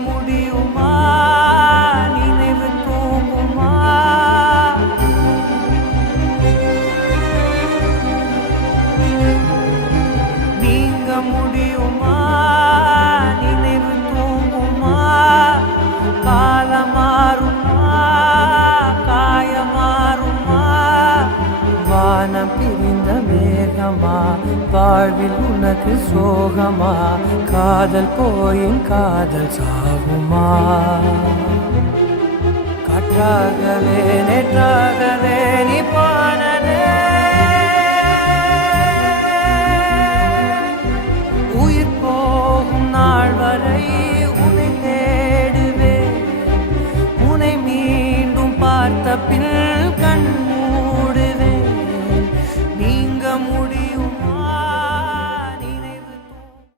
முடியுமா நினைவு தூங்குமா நீங்க முடியுமா நினைவு தூங்குமா காலம் மாறுமா காயமாறுமா வானம் பிரிந்த மேகமா வாழ்வில் உனக்கு சோகமா காதல் போயின் காதல் சாகுமா காற்றாகவே நேற்றாகவே நீ பானதே உயிர் போகும் நாள் வரை